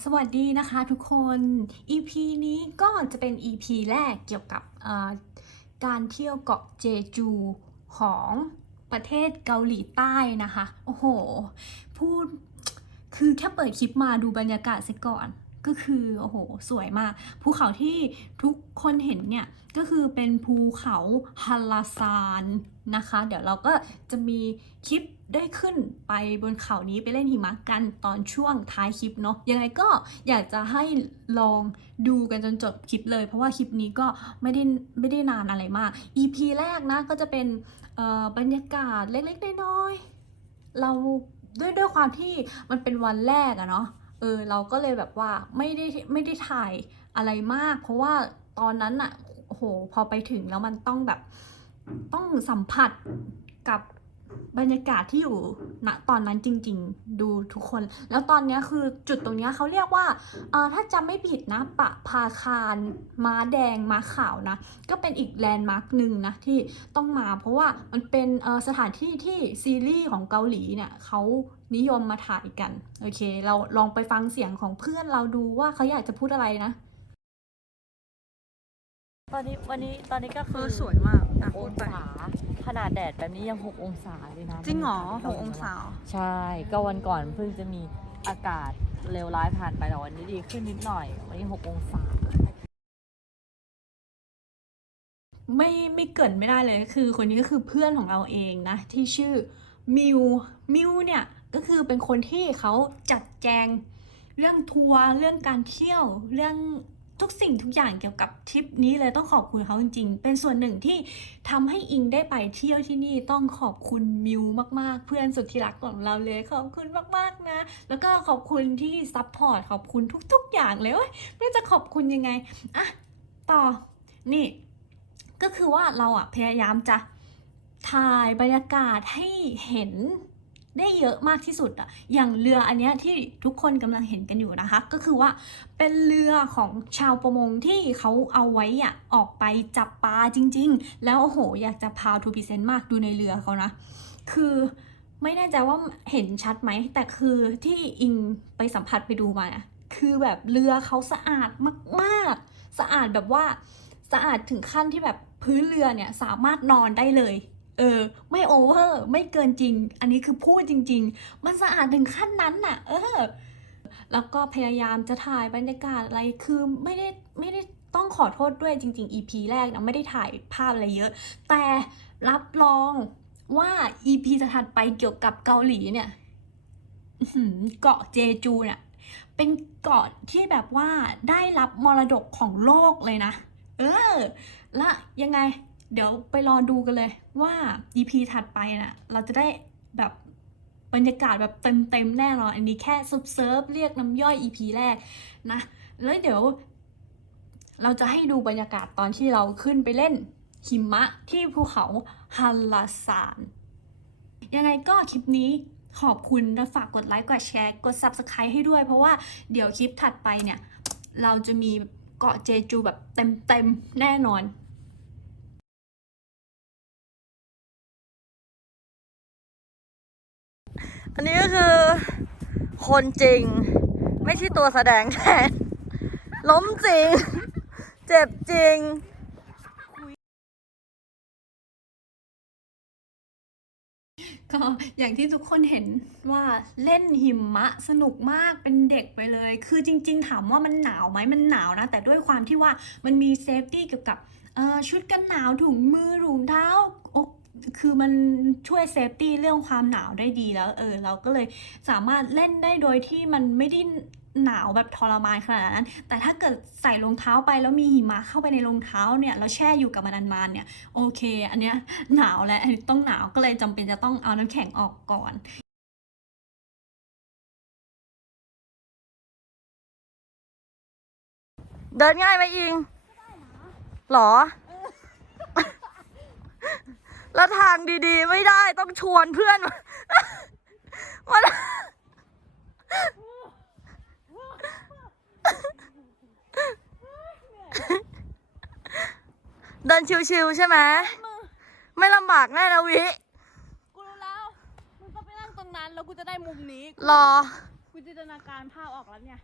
สวัสดีนะคะทุกคน EP นี้ก็จะเป็น EP แรกเกี่ยวกับการเที่ยวเกาะเจจูของประเทศเกาหลีใต้นะคะ โอ้โห พูด คือแค่เปิดคลิปมาดูบรรยากาศซะก่อน ก็คือโอ้โหสวยมากภูเขาที่ทุกคนเห็นเนี่ยก็คือเป็นภูเขาฮัลลาซานนะคะ เดี๋ยวเราก็จะมีคลิปได้ขึ้นไปบนเขานี้ไปเล่นหิมะกันตอนช่วงท้ายคลิปเนาะยังไงก็อยากจะให้ลองดูกันจนจบคลิปเลย เพราะว่าคลิปนี้ก็ไม่ได้ไม่ได้นานอะไรมาก EP แรกนะก็จะเป็นบรรยากาศเล็กๆน้อยๆเราด้วยด้วยความที่มันเป็นวันแรกอะเนาะ เออเราก็เลยแบบว่าไม่ได้ไม่ได้ถ่ายอะไรมาก เพราะว่าตอนนั้นอะโอ้โหพอไปถึงแล้วมันต้องแบบต้องสัมผัสกับ บรรยากาศที่อยู่ณตอนนั้นจริง ๆ ดูทุกคน แล้วตอนนี้คือจุดตรงนี้เขาเรียกว่าเออถ้าจำไม่ผิดนะปะพาคารม้าแดงม้าขาวนะ ก็เป็นอีกแลนด์มาร์คหนึ่งนะที่ต้องมาเพราะว่ามันเป็นเออสถานที่ที่ซีรีส์ของเกาหลีเนี่ยเขานิยมมาถ่ายกัน โอเค เราลองไปฟังเสียงของเพื่อนเราดูว่าเขาอยากจะพูดอะไรนะ ตอนนี้วันนี้ตอนนี้ก็เอคืออสวยมากอะอพูงดไป ศาขนาดแดดแบบนี้ยัง 6 องศาเลยนะจริงเหรอบหยากกศองศา ใช่ ก็วันก่อนเพิ่งจะมีอากาศเลวร้ายผ่านไปแต่วันนี้ดีขึ้นนิดหน่อย วันนี้ 6 องศา ไม่ไม่เกรินไม่ได้เลยคือคนนี้ก็คือเพื่อนของเราเองนะ ที่ชื่อมิวมิวเนี่ยก็คือเป็นคนที่เขาจัดแจง เรื่องทัวร์เรื่องการเที่ยว เรื่อง ทุกสิ่งทุกอย่างเกี่ยวกับทริปนี้เลยต้องขอบคุณเขาจริงๆ เป็นส่วนหนึ่งที่ทำให้อิงได้ไปเที่ยวที่นี่ต้องขอบคุณมิวมากๆ เพื่อนสุดที่รักของเราเลยขอบคุณมากๆนะ แล้วก็ขอบคุณที่ซัพพอร์ตขอบคุณทุก ๆ อย่างเลยไม่จะขอบคุณยังไงอะต่อนี่ ก็คือว่าเราอะพยายามจะถ่ายบรรยากาศให้เห็น ได้เยอะมากที่สุดอะอย่างเรืออันเนี้ยที่ทุกคนกำลังเห็นกันอยู่นะคะ ก็คือว่าเป็นเรือของชาวประมงที่เขาเอาไว้อะออกไปจับปลาจริง ๆ แล้วโอ้โห อยากจะพาวทูพิเซนต์มากดูในเรือเขานะ คือไม่แน่ใจว่าเห็นชัดไหม แต่คือที่อิงไปสัมผัสไปดูมาอะคือแบบเรือเขาสะอาดมากๆ สะอาดแบบว่าสะอาดถึงขั้นที่แบบพื้นเรือเนี่ยสามารถนอนได้เลย เออ ไม่โอเวอร์ ไม่เกินจริง อันนี้คือพูดจริง ๆ มันสะอาดถึงขั้นนั้นน่ะ เออ แล้วก็พยายามจะถ่ายบรรยากาศอะไรคือไม่ได้ไม่ได้ต้องขอโทษด้วยจริง ๆ EP แรกนะไม่ได้ถ่ายภาพอะไรเยอะ แต่รับรองว่า EP จะถัดไปเกี่ยวกับเกาหลีเนี่ยเกาะเจจูเนี่ยเป็นเกาะที่แบบว่าได้รับมรดกของโลกเลยนะ เออ และยังไง เดี๋ยวไปรอดูกันเลยว่า EP ถัดไปน่ะ เราจะได้แบบบรรยากาศแบบเต็มๆแน่นอน อันนี้แค่ซุบเซิร์ฟเรียกน้ำย่อย EP แรกนะ แล้วเดี๋ยว เราจะให้ดูบรรยากาศตอนที่เราขึ้นไปเล่นหิมะที่ภูเขาฮัลลาซานยังไงก็คลิปนี้ขอบคุณและฝากกดไลค์กดแชร์กด Subscribe ให้ด้วย เพราะว่าเดี๋ยวคลิปถัดไปเนี่ย เราจะมีเกาะเจจูแบบเต็มๆแน่นอน อันนี้ก็คือ คนจริง ไม่ใช่ตัวแสดงแทน ล้มจริง เจ็บจริงก็อย่างที่ทุกคนเห็นว่าเล่นหิมะสนุกมากเป็นเด็กไปเลย คือจริง ๆ ถามว่ามันหนาวไหมมันหนาวนะ แต่ด้วยความที่ว่ามันมีเซฟตี้เกี่ยวกับชุดกันหนาวถุงมือถุงเท้าอ้ คือมันช่วยเซฟตี้เรื่องความหนาวได้ดีแล้ว เออ เราก็เลยสามารถเล่นได้โดยที่มันไม่ได้หนาวแบบทรมานขนาดนั้น แต่ถ้าเกิดใส่รองเท้าไปแล้วมีหิมะเข้าไปในรองเท้าเนี่ยแล้วแช่อยู่กับมันนานๆเนี่ย โอเค อันเนี้ยหนาวแล้วอันนี้ต้องหนาวก็เลยจำเป็นจะต้องเอาน้ำแข็งออกก่อนเดินง่ายไหมอิงหรอ แล้วทางดีๆ ไม่ได้ต้องชวนเพื่อนมามาเดินชิวๆใช่ไหมไม่ลำบากแน่นะวิ กูรู้แล้ว มึงก็ไปนั่งตรงนั้นแล้วกูจะได้มุมนี้ รอ กูจินตนาการภาพออกแล้วเนี่ย